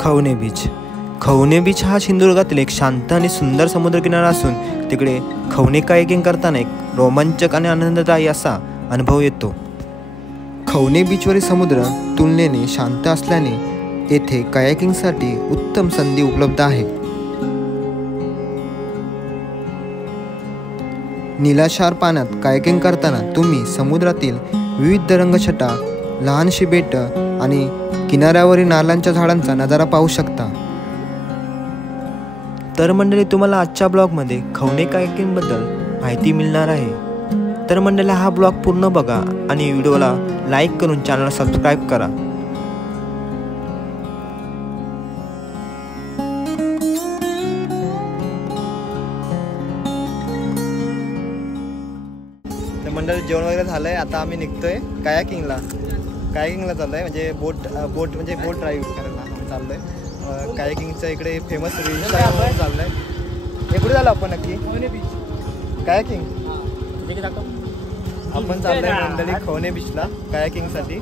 Khavane beach. Khavane beach हा सिंधुदुर्गातील एक शांत आणि सुंदर समुद्रकिनारा असून तिकडे खवणे कायाकिंग करताना एक रोमांचक आणि आनंददायी असा अनुभव येतो. खवणे बीचवरील समुद्र तुलनेने शांत असल्याने येथे कायाकिंगसाठी उत्तम संधी उपलब्ध आहे. निळाशार पाण्यात कायाकिंग करताना तुम्ही समुद्रातील विविध रंगछटा, लहानशी बेटं आणि किनाऱ्यावरील नारळांच्या झाडांचा नजारा पाहू शकता. तर मंडळी, तुम्हाला आजच्या ब्लॉगमध्ये खवणे कायाकिंगबद्दल माहिती मिळणार आहे. तर मंडळी, हा ब्लॉग पूर्ण बघा आणि व्हिडिओला लाईक करून चॅनलला सबस्क्राईब करा. तर मंडळी, जेवण वगैरे झालंय. आता आम्ही निघतोय कायाकिंगला चाललोय. म्हणजे बोट ड्राईव्ह करायला चाललोय. कायाकिंगचं इकडे फेमस चाललंय. हे कुठे झालं आपण नक्की? कायाकिंग आपण चाललोय मंडळी खवणे बीचला कायाकिंगसाठी.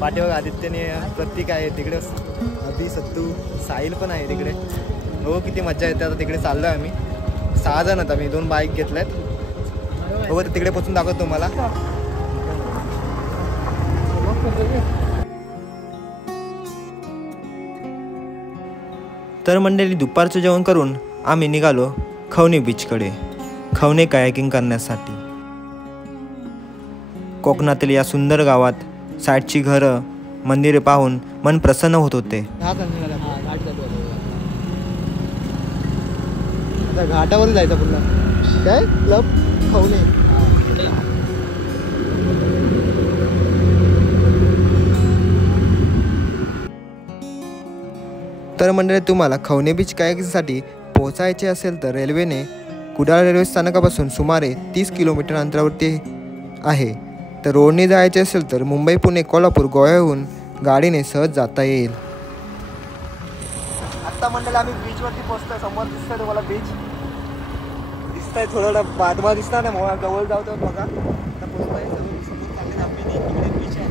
पाठीवर आदित्यने प्रतीक आहे तिकडे, अभि, सत्तू, साहिल पण आहे तिकडे. हो, किती मजा येते. आता तिकडे चाललोय आम्ही 6 जण आहेत. आम्ही 2 बाईक घेतल्यात. हो, तिकडे पोचून दाखवतो तुम्हाला. तर मंडळी, दुपारचं जेवण करून आम्ही निघालो खवणे बीचकडे खवणे कायाकिंग करण्यासाठी. कोकणातील या सुंदर गावात साईडची घरं, मंदिरे पाहून मन प्रसन्न होत होते. घाटावर जायचं पुन्हा. काय क्लब खवणे. तर मंडळी, तुम्हाला खवणे बीच कायाकिंगसाठी पोहोचायचे असेल तर रेल्वेने कुडाळ रेल्वे स्थानकापासून सुमारे 30 किलोमीटर अंतरावरती आहे. तर रोडने जायचे असेल तर मुंबई, पुणे, कोल्हापूर, गोव्याहून गाडीने सहज जाता येईल. आता मंडळी, आम्ही बीचवरती पोहोचतोय. समोर दिसतंय तुम्हाला बीच दिसतंय. थोडं बादमा दिसणार ना, मग जवळ जाऊ तर बघा. आता पोहोचतोय. समोर चांगले दाखवली इकडे बीच आहे.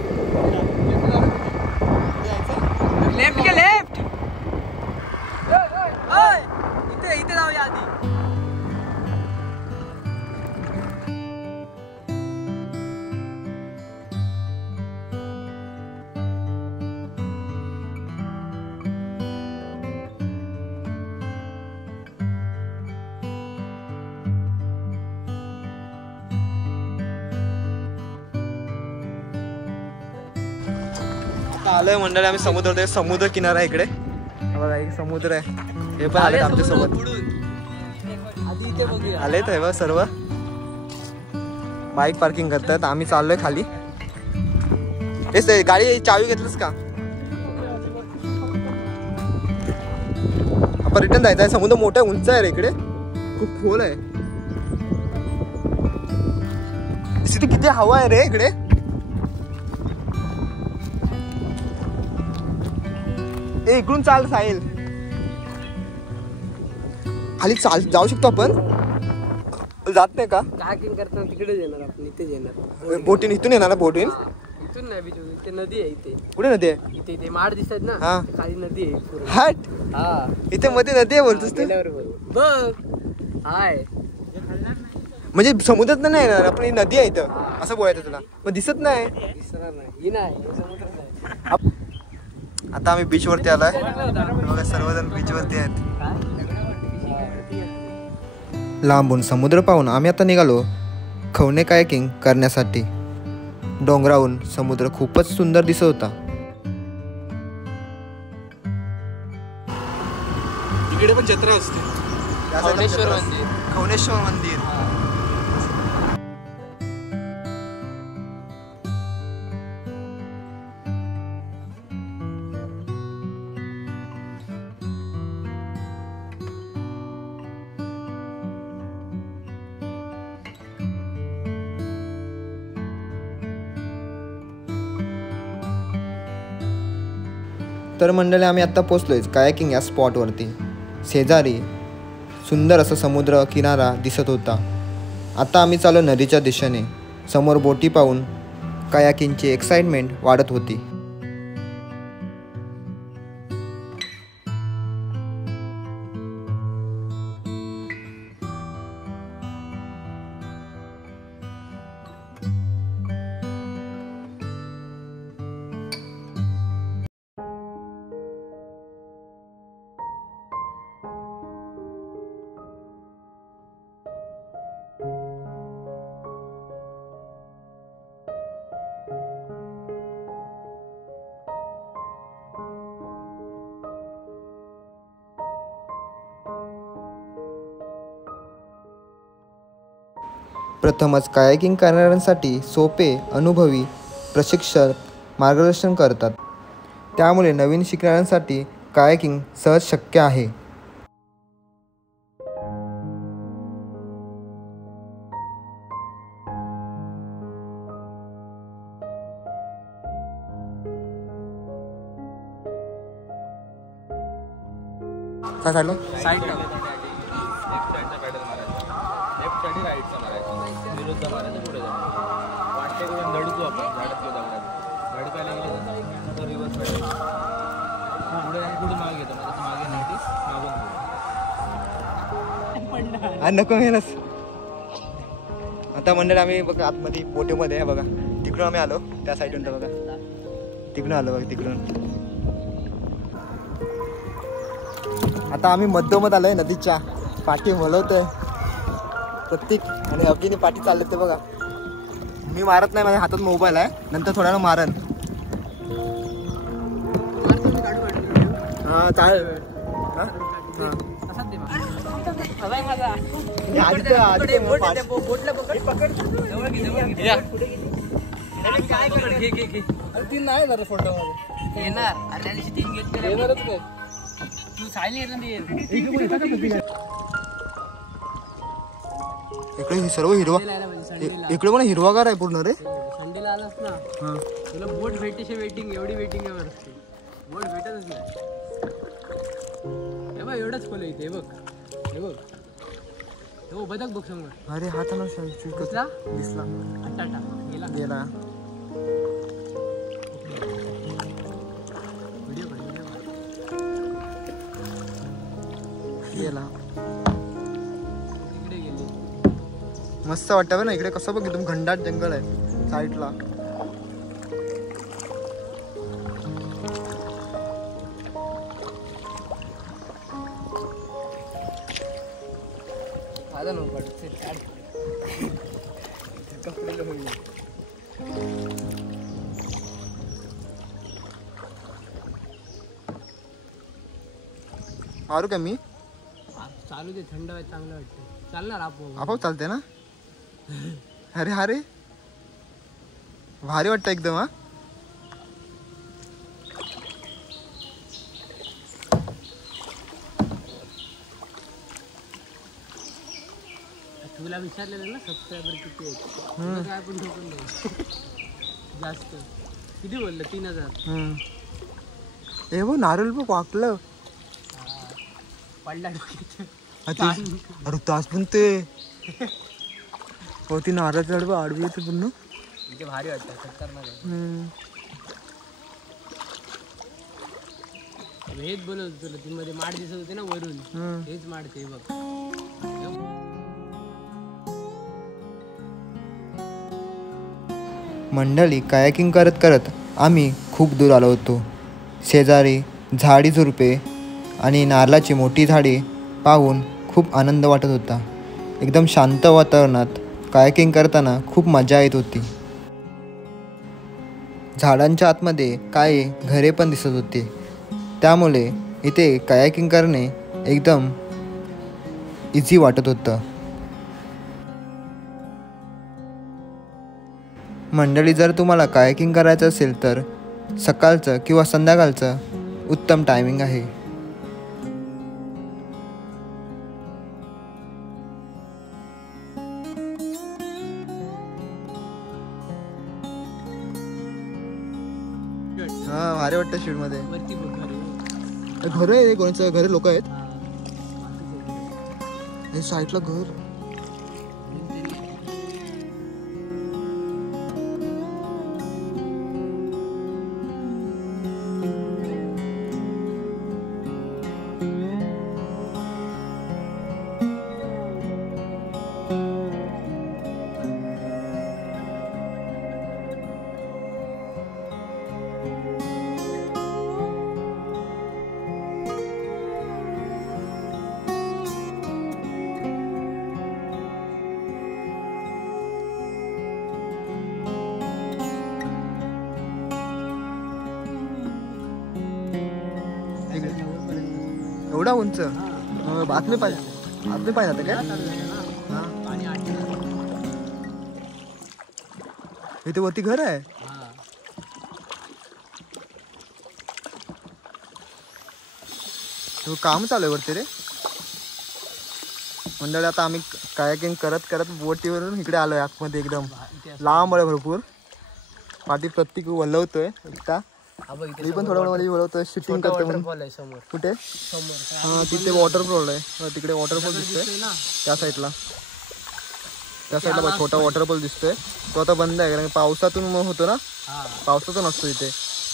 लेफ्ट के लेफ्ट. इथे जाऊया आधी. आलोय मंडळी आम्ही समुद्र किनारा इकडे बघा. एक समुद्र आहे. हे पण आले आमच्या सोबत. आलेत आहे बघ सर्व. बाईक पार्किंग करतात. आम्ही चाललोय खाली. तेच गाडी चावी घेतलीस का? आपण रिटर्न जायचं आहे. समुद्र मोठा उंच आहे रे इकडे, खूप खोल आहे. किती हवा आहे रे इकडे. इकडून चाल साहिल. खाली जाऊ शकतो आपण. जात नाही का? कायाकिंग करताना तिकडेच येणार आपण. इथेच येणार. बोटीन इथून येणार ना? बोटीन इथून नाही, बीच इथे नदी आहे. इथे कुठे नदी आहे? इथे इथे माड दिसतात ना. हा, खाली नदी आहे. हट. हा, इथे मध्ये नदी आहे बोलतोस तू? बघ हाय. म्हणजे समुद्रात नाही येणार आपण. ही नदी आहे इथं असं बोलायचं तुला. मग दिसत नाही. दिसणार नाही. ही नाही, समुद्र नाही. आता आम्ही बीच वरती आलोय बघा. सर्वजण बीच वरती आहेत. लांबून समुद्र पाहून आम्ही आता निघालो खवणे कायाकिंग करण्यासाठी. डोंगरावरून समुद्र खूपच सुंदर दिसत होता. इकडे पण जत्रा असते. खवणेश्वर मंदिर. तर मंडळी, आम्ही आत्ता पोचलोय कायाकिंग या स्पॉटवरती. शेजारी सुंदर असा समुद्र किनारा दिसत होता. आता आम्ही चाललो नदीच्या दिशेने. समोर बोटी पाहून कायाकिंगची एक्साइटमेंट वाढत होती. प्रथमच कायाकिंग करणाऱ्यांसाठी सोपे अनुभवी प्रशिक्षक मार्गदर्शन करतात. त्यामुळे नवीन शिकणाऱ्यांसाठी कायाकिंग सहज शक्य आहे. काय झालं? साईडला लेफ्ट साईडचा पॅडल मारायचा, लेफ्ट साईड राईटचा मारायचा, विरुद्ध मारायचा, पुढे जायचं. वाटते करून दडतो आपण झाडात किंवा दगडात दडकायला गेलं तर रिव्हर्स पॅडल पुढे आणि पुढे मागे घेतो. मग मागे नाही मागून नको मेहनत. आता मंडळ आम्ही बघा आतमध्ये बोटेमध्ये आहे बघा. तिकडून आम्ही आलो त्या साईडून बघा. तिकडून आलो बघा तिकडून. आता आम्ही मध्यमत आलोय नदीच्या पाठी हलवतोय प्रत्येक आणि अभिने पाठी चालले ते बघा. मी मारत नाही, माझ्या हातात मोबाईल आहे, नंतर थोड्या वेळ मारन. हा चालेल. तीन नाही ना फोटो येणार येणारच काय तू इकडे सर्व हिरवा, इकडे पण हिरवागार आहे पूर्ण रे. संडेला आलास ना तुला बोट भेटीचे वेटिंग एवढी वेटिंग आहे वरती. बोट भेटतच नाही. हे बघ एवढंच खोल इथे. बघ हे बघ हे बघ बदक बघ समोर. अरे हा तर दिसला दिसला. टाटा गेला गेला. व्हिडिओ गेला. तिकडे गेली. मस्त वाटतं ना इकडे. कसं बघ एकदम घनदाट जंगल आहे साईडला. आता नको कपडे होईल. मारू का मी? चालू दे. थंड आहे चांगलं वाटतं. चालणार आपण आपोआप चालते ना. अरे हा रे भारी वाटतं एकदम. हा तुला विचारलेलं ना सबस्क्रायबर किती आहेत. काय पण ठोकून दे. जास्त किती बोललं 3000. हे बघ नारळ बघ वाकलं. पडला अरे तास पण ते हो ती नारळ झाड आडवी येते पूर्ण. इथे भारी वाटतं. खतरनाक हेच बनवतो तुला. ती मध्ये माड दिसत होते ना वरून. हेच माडते बघ. मंडळी कायाकिंग करत करत आम्ही खूप दूर आलो होतो. शेजारी झाडी झुडपे आणि नारळाची मोठी झाडे पाहून खूप आनंद वाटत होता. एकदम शांत वातावरणात कायाकिंग करताना खूप मजा येत होती. झाडांच्या आतमध्ये काही घरे पण दिसत होती. त्यामुळे इथे कायाकिंग करणे एकदम इझी वाटत होतं. मंडळी जर तुम्हाला कायाकिंग करायचं असेल तर सकाळचं किंवा संध्याकाळचं उत्तम टायमिंग आहे. हा भारी वाटतं शीडमध्ये. वरती बघ घर आहे कोणाचं घर लोक आहेत. साईडला घर. एवढा उंच बातमी पाहिजे. बातमी पाहिजे आता काय. इथे वरती घर आहे. हा काम चालू आहे वरती रे मंडळी. आता आम्ही कायाकिंग करत करत बोटीवरून इकडे आलोय आतमध्ये. एकदम लांब आहे भरपूर. पाठी प्रत्येक वलवतोय एकटा. मी पण थोडं मध्ये वळवतोय. शूटिंग करतोय म्हणून. समोर कुठे? समोर हा तिथे वॉटरफॉल आहे. तिकडे वॉटरफॉल दिसतोय त्या साईडला. त्या साईडला बघ छोटा वॉटरफॉल दिसतोय. तो आता बंद आहे कारण पावसातून होतो ना. पावसातून असतो इथे.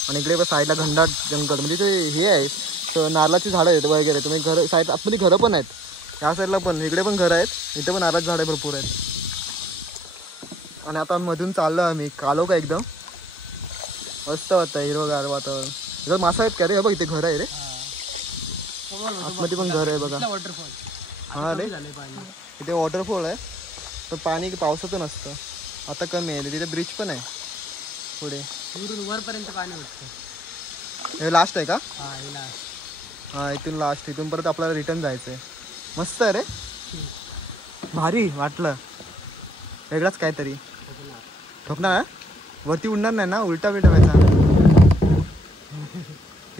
आणि इकडे साईडला घनदाट जंगल म्हणजे ते हे आहे. नारळाची झाडं आहेत वगैरे. तुम्ही घर साईड आतमध्ये घरं पण आहेत. या साईडला पण इकडे पण घरं आहेत. इथे पण नारळाची झाडे भरपूर आहेत. आणि आता मधून चाललो आम्ही. कालो का एकदम मस्त वाटतं. हिरवगार वातावरण. इथं मासा आहेत का रे? बघ इथे घर आहे रे. आतमध्ये पण घर आहे बघा. वॉटरफॉल. हा रे इथे वॉटरफॉल आहे. पण पाणी पावसातून असतं. आता कमी आहे. तिथे ब्रिज पण आहे पुढे. वरपर्यंत पाणी होतं. हे लास्ट आहे का? हा हे लास्ट. हा इथून लास्ट. इथून परत आपल्याला रिटर्न जायचं आहे. मस्त आहे रे. भारी वाटलं. वेगळाच काहीतरी. ठोकणार वरती उडणार नाही ना? उलटा बिलटा व्हायचा.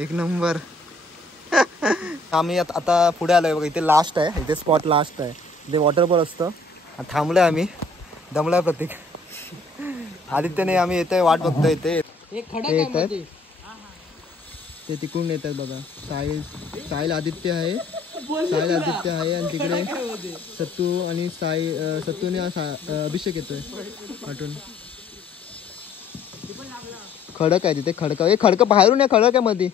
एक नंबर. आम्ही आता पुढे आलोय बघा. इथे लास्ट आहे. इथे स्पॉट लास्ट आहे. इथे वॉटरफॉल असतं. थांबलोय आम्ही. दमलाय प्रतीक. आदित्यने आम्ही येतोय वाट बघतोय. इथे येत आहेत ते तिकडून येत आहेत बघा. साहिल आदित्य आहे. आणि तिकडे सत्तू आणि सत्तूने अभिषेक येतोय वाटून. खडक आहे तिथे. खडक बाहेरून आहे. खडक आहे मध्ये.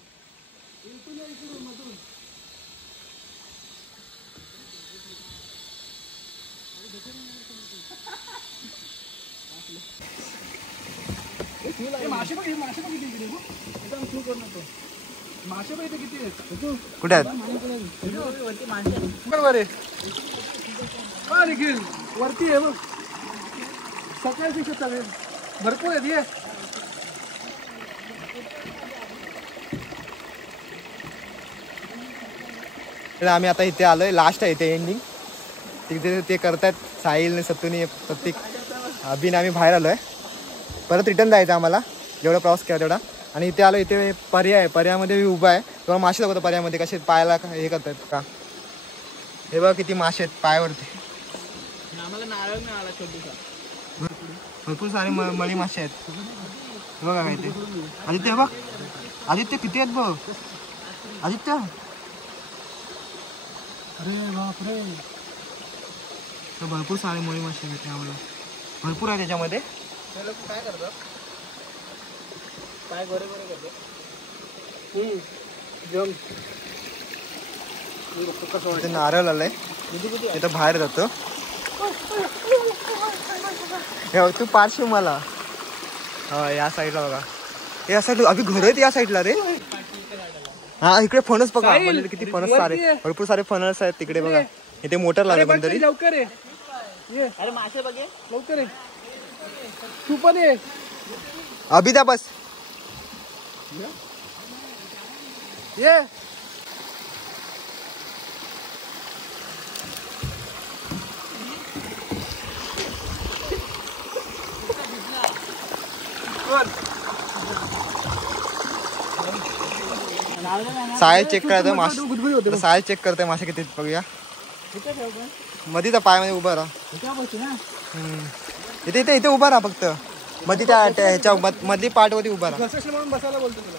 कुठे आहेत? वरती आहे बघ. सकाळी भरपूर आहेत. आम्ही आता इथे आलोय. लास्ट आहे इथे एंडिंग. तिथे ते करतायत साहिल सत्तूनी प्रत्येक. अभिने आम्ही बाहेर आलोय. परत रिटर्न जायचं आम्हाला. जेवढा प्रवास केला तेवढा. आणि इथे आलो. इथे पर्याय आहे. पर्यामध्ये मी उभा आहे. तेव्हा मासे दाखवतो पर्यामध्ये कसे पायाला हे करतायत का. हे बघा किती मासे आहेत पायावरती. आम्हाला नारळ मिळाला छोटूसा. भरपूर सारे मळी मासे आहेत. बघा काय ते. आदित्य बघ. आदित्य किती आहेत बघ. आदित्य. अरे बापरे. भरपूर सारे मळी मासे आहेत आम्हाला. भरपूर आहे त्याच्यामध्ये. काय करतात? काय गोरे गोरे करतात. इथे नारळ आलंय. इथं बाहेर जातो. हे तू पारशी मला. हा या साईडला बघा. या साईडला अभि घर आहेत या साईडला रे. हा इकडे फणस बघा. किती फणस सारे. भरपूर सारे फणस आहेत तिकडे बघा. इथे मोटर लागले पण तरी. लवकर ये. अरे मासे बघे लवकर ये. तू पण ये. अभि द्या बस. ये. साहिल चेक करायचं मासे. साहिल चेक करतोय मासे किती बघूया. मध्ये त्या पायामध्ये उभा राहा. इथे इथे इथे उभा राहा फक्त. मध्ये त्या ह्याच्या मधली पार्ट वरती उभा राहा. बसायला बोलतो तुला.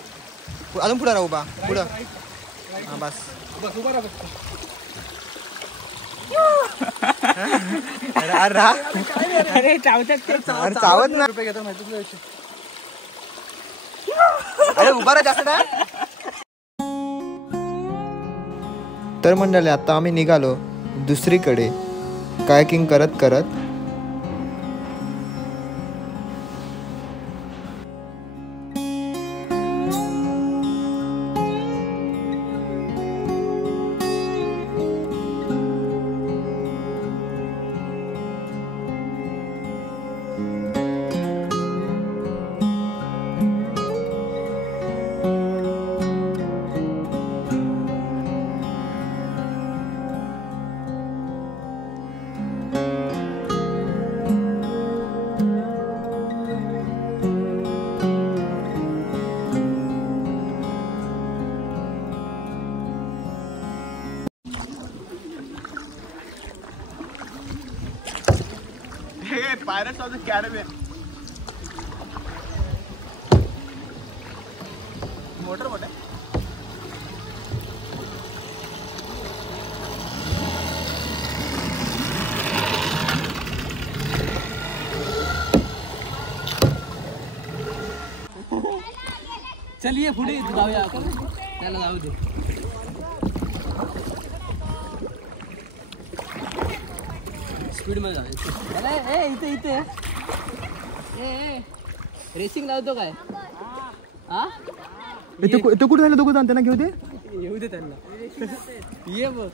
अजून पुढे राहा उभा. पुढं हा बस. उभा राहा फक्त. अरे राहा. अरे चावत ना. रुपये घेतात माहिती तुला. अरे उभा राहा जास्त नाही. तर मंडळी आता आम्ही निघालो दुसरीकडे कायाकिंग करत करत. Pirates of the Caribbean. Motor boat आहे. चलिए पुढे जाऊया आपण. त्याला जाऊ दे. स्पीड मध्ये जाऊया. इथे इथे रेसिंग लावतो काय? हा इथे कुठे झालं दोघं? त्यांना घेऊ दे. येऊ दे त्यांना. ये बघ.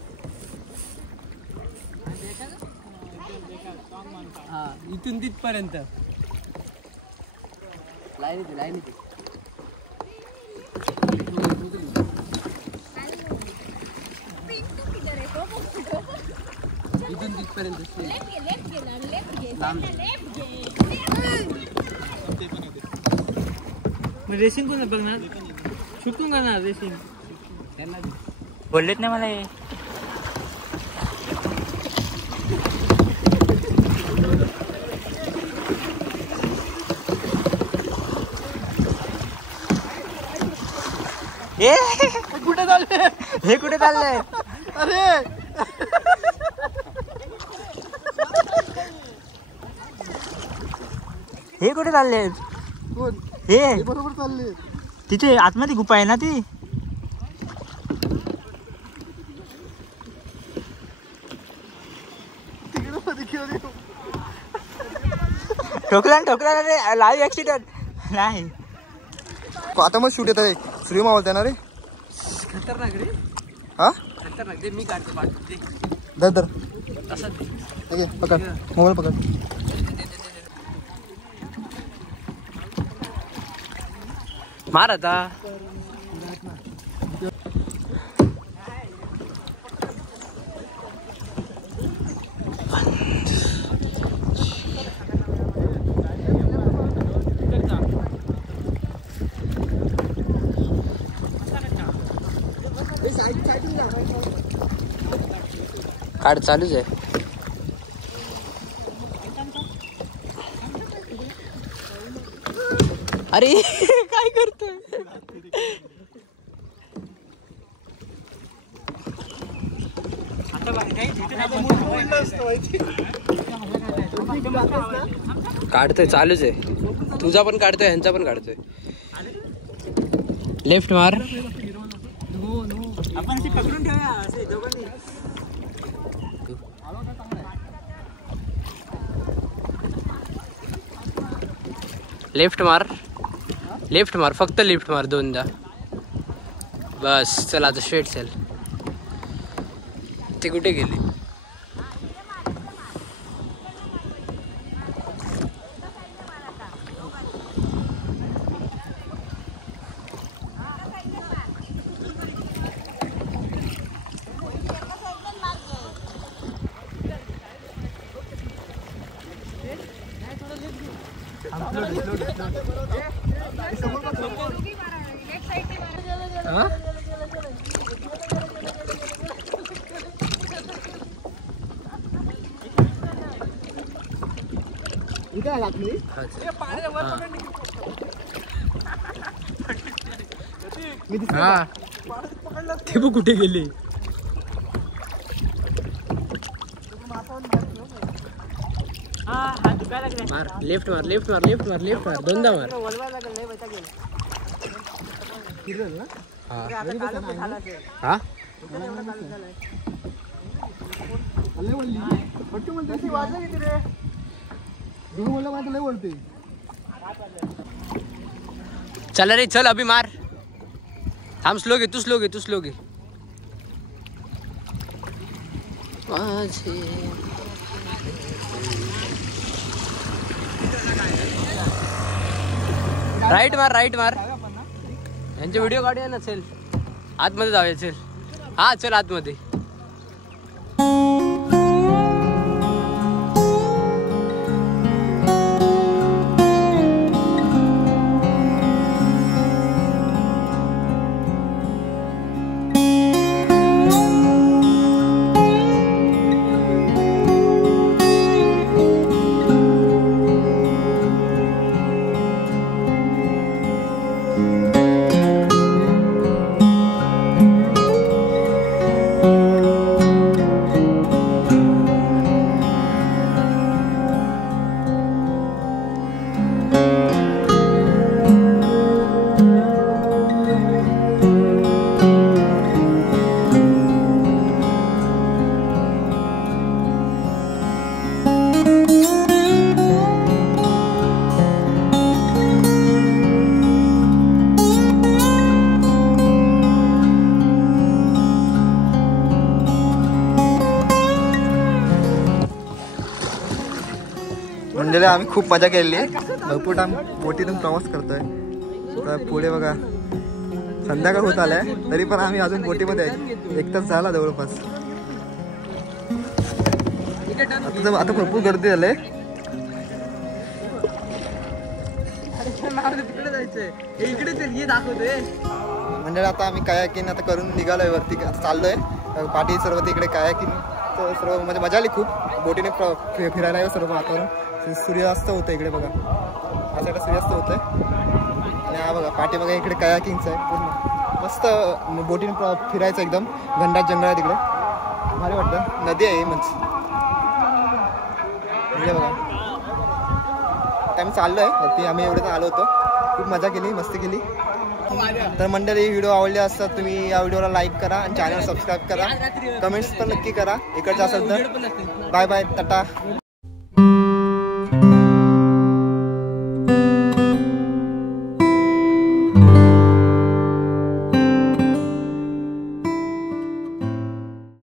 हा इथून तिथपर्यंत लाईन इथे. इथून तिथपर्यंत रेसिंग कोण बघणार? शूटिंग करणार रेसिंग. त्यांना बोललेत नाही मला हे. कुठे चालले? हे कुठे चाललंय? अरे हे कुठे चालले? कोण? हे बरोबर चालले. तिथे आतमध्ये गुफा आहे ना ती. ठोकला रे. लाईव्ह ऍक्सिडेंट नाही. आता मग शूट येतात. सूर्य मावळत ना रे. खतरनाक रे. हा खतरनाक. दे मी काढतो पाठवते. दर तसंच दे. पकड. मोबाईल पकड. मार आता. काढ चालूच आहे. अरे काय करतोय? काढतोय चालूच आहे. तुझा पण काढतोय, ह्यांचा पण काढतोय. लेफ्ट मार. आपण पकडून ठेवूया. लेफ्ट मार फक्त लेफ्ट मार 2दा. बस चल आता स्ट्रेट चल. ते कुठे गेली? ते बघ कुठे गेले. मार लेफ्ट मार 2दा मार. हा चल रे चल अभी मार. थांब. स्लो घे. तू स्लो घे. राईट मार. यांचे व्हिडिओ काढूया ना. चल आतमध्ये जाऊया. चल. हा चल आतमध्ये. मंडळी आम्ही खूप मजा केलेली आहे. भरपूर टाइम बोटीतून प्रवास करतोय. तर पुढे बघा संध्याकाळ होत आलाय तरी पण आम्ही अजून बोटीमध्ये आहे. 1 तास झाला जवळपास. आता भरपूर गर्दी झाली. तिकडे जायचंय इकडे ये दाखवतोय. म्हणजे आता आम्ही कायाकिंग आता करून निघालोय वरती. आता चाललोय पाठी सर्व तिकडे कायाकिंग सर्व म्हणजे मजा आली खूप. बोटीने फिरायला आहे सर्व वातावरण. सूर्यास्त होतं इकडे बघा. असं सूर्यास्त होतंय आणि हा बघा पाठी बघा इकडे कायाकिंगचं आहे पूर्ण मस्त. बोटीने फिरायचं एकदम घनदाट जंगल आहे तिकडे. भारी वाटतं. नदी आहे म्हणजे बघा. आता आम्ही चाललोय वरती. आम्ही एवढं आलो होतो. खूप मजा केली मस्ती केली. तर मंडळी व्हिडिओ आवडले असतात तुम्ही या व्हिडिओला लाईक करा आणि चॅनल सबस्क्राईब करा. कमेंट्स पण नक्की करा इकडचं असेल तर. Bye bye Tata.